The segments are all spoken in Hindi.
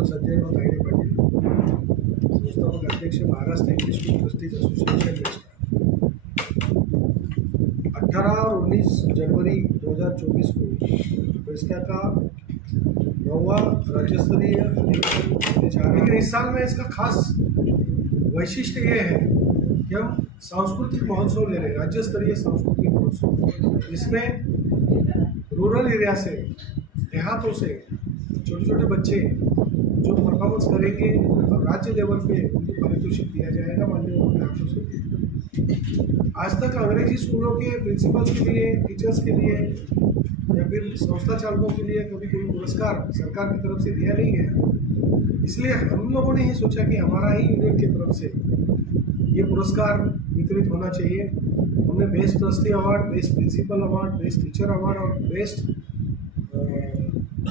डॉक्टर संजय राव तायडे पाटील, संस्थापक अध्यक्ष Maharashtra English school trustees association mesta. 18 और 19 जनवरी 2024 को मेस्टा का 9वां राज्य स्तरीय अधिवेशन होने जा रहा है। लेकिन इस साल में इसका खास वैशिष्ट्य ये है कि हम सांस्कृतिक महोत्सव ले रहे हैं, राज्य स्तरीय सांस्कृतिक महोत्सव, जिसमें रूरल एरिया से, देहातों से छोटे छोटे बच्चे जो परफॉर्मेंस करेंगे और राज्य लेवल पे उनको पारितोषिक दिया जाएगा मान्यवरों के हाथों से। आज तक अंग्रेजी स्कूलों के प्रिंसिपल्स के लिए, टीचर्स के लिए या फिर संस्था चालकों के लिए कभी कोई पुरस्कार सरकार की तरफ से दिया नहीं गया। इसलिए हम लोगों ने ही सोचा कि हमारा ही यूनियन की तरफ से ये पुरस्कार वितरित होना चाहिए। हमने best trustee award, best principal award, best teacher award और बेस्ट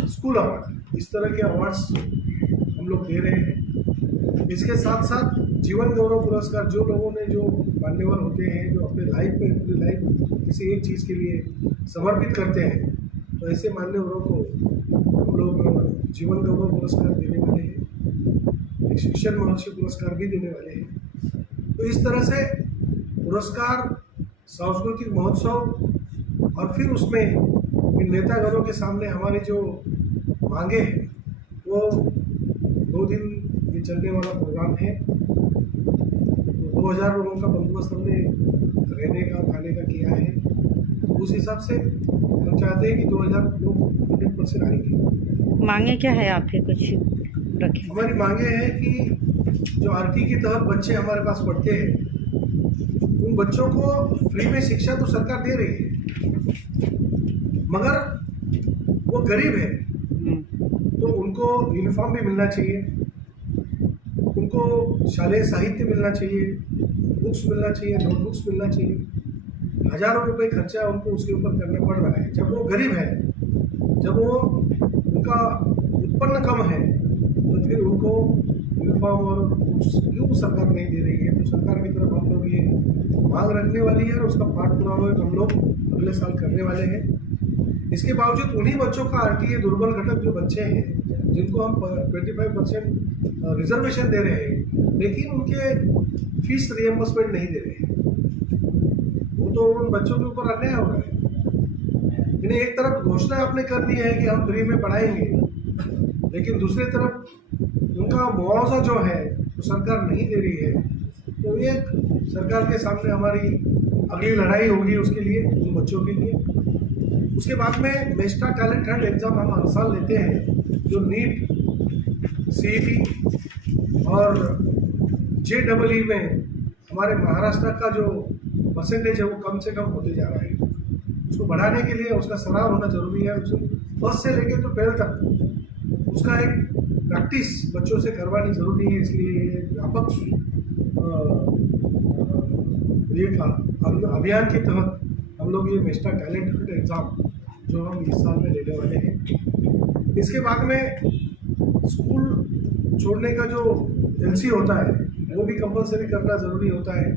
स्कूल अवार्ड, इस तरह के अवार्ड्स हम लोग दे रहे हैं। इसके साथ साथ जीवन गौरव पुरस्कार, जो लोगों ने, जो मान्यवर होते हैं, जो अपने लाइफ में, पूरी लाइफ किसी एक चीज़ के लिए समर्पित करते हैं, तो ऐसे मान्यवरों को हम लोग जीवन गौरव पुरस्कार देने वाले हैं, एक शिक्षण महर्षि पुरस्कार भी देने वाले हैं। तो इस तरह से पुरस्कार, सांस्कृतिक महोत्सव और फिर उसमें इन नेतागणों के सामने हमारी जो मांगे हैं, वो 2 दिन ये चलने वाला प्रोग्राम है। तो 2000 लोगों का बंदोबस्त हमने रहने का, खाने का किया है। उस हिसाब से हम चाहते हैं कि 2000 लोग 100% आएंगे। मांगे क्या है आपके, कुछ रखें? हमारी मांगे हैं कि जो आरटी के तहत बच्चे हमारे पास पढ़ते हैं, उन बच्चों को फ्री में शिक्षा तो सरकार दे रही है, मगर वो गरीब है तो उनको यूनिफॉर्म भी मिलना चाहिए, उनको शालेय साहित्य मिलना चाहिए, बुक्स मिलना चाहिए, नोटबुक्स मिलना चाहिए। हजारों रुपए खर्चा उनको उसके ऊपर करना पड़ रहा है। जब वो गरीब है, जब वो उनका उत्पन्न कम है, तो फिर उनको यूनिफॉर्म और बुक्स क्यों सरकार नहीं दे रही है? तो सरकार की तरफ हम लोग ये मांग रखने वाली है और उसका पाठ पूरा हम लोग अगले साल करने वाले हैं। इसके बावजूद उन्हीं बच्चों का आरटीए दुर्बल घटक जो बच्चे हैं, जिनको हम 25% रिजर्वेशन दे रहे हैं, लेकिन उनके फीस रिएम्बर्समेंट नहीं दे रहे हैं, वो तो उन बच्चों के ऊपर अन्याय हो रहा है। इन्हें एक तरफ घोषणा आपने कर दी है कि हम फ्री में पढ़ाएंगे, लेकिन दूसरी तरफ उनका मुआवजा जो है वो सरकार नहीं दे रही है। तो ये सरकार के सामने हमारी अगली लड़ाई होगी उसके लिए, उन बच्चों के लिए। उसके बाद में मेस्टा टैलेंट हंट एग्ज़ाम हम हर साल लेते हैं, जो नीट, सीईटी और JEE में हमारे महाराष्ट्र का जो परसेंटेज है वो कम से कम होते जा रहा है। उसको बढ़ाने के लिए उसका सराव होना जरूरी है। उसको फर्स्ट से लेकर तो 12 तक उसका एक प्रैक्टिस बच्चों से करवानी जरूरी है। इसलिए व्यापक अभियान के तहत हम लोग ये मेस्टा टैलेंट हंट एग्ज़ाम जो हम इस साल में लेने वाले हैं। इसके बाद में स्कूल छोड़ने का जो LC होता है वो भी कंपलसरी करना ज़रूरी होता है।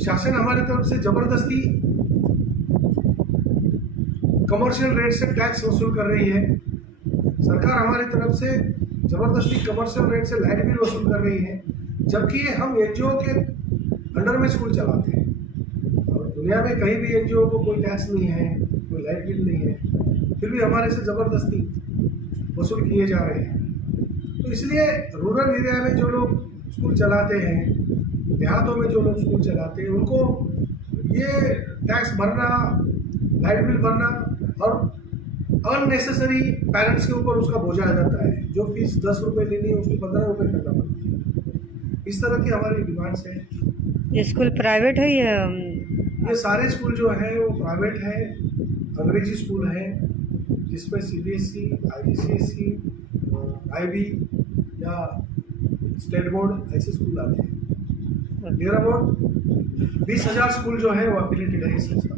शासन हमारी तरफ से ज़बरदस्ती कमर्शियल रेट से टैक्स वसूल कर रही है। सरकार हमारी तरफ से ज़बरदस्ती कमर्शियल रेट से लाइट बिल वसूल कर रही है, जबकि हम NGO के अंडर में स्कूल चलाते हैं और दुनिया में कहीं भी NGO को कोई टैक्स नहीं है, कोई लाइट बिल नहीं है, फिर भी हमारे से ज़बरदस्ती वसूल किए जा रहे हैं। तो इसलिए रूरल एरिया में जो लोग स्कूल चलाते हैं, देहातों में जो लोग स्कूल चलाते हैं, उनको ये टैक्स भरना, लाइट बिल भरना और अननेसेसरी पेरेंट्स के ऊपर उसका बोझा आ जाता है। जो फीस 10 रुपये लेनी है उसको 15 रुपये करना पड़ती है। इस तरह की हमारी डिमांड्स हैं। ये स्कूल प्राइवेट है या? ये सारे स्कूल जो है वो प्राइवेट है, अंग्रेजी स्कूल है, जिसमें CBSE, IGCSE, IB या स्टेट बोर्ड ऐसे स्कूल आते हैं। नियर अबाउट 20,000 स्कूल जो है वो एफिलिएटेड है इस संस्था।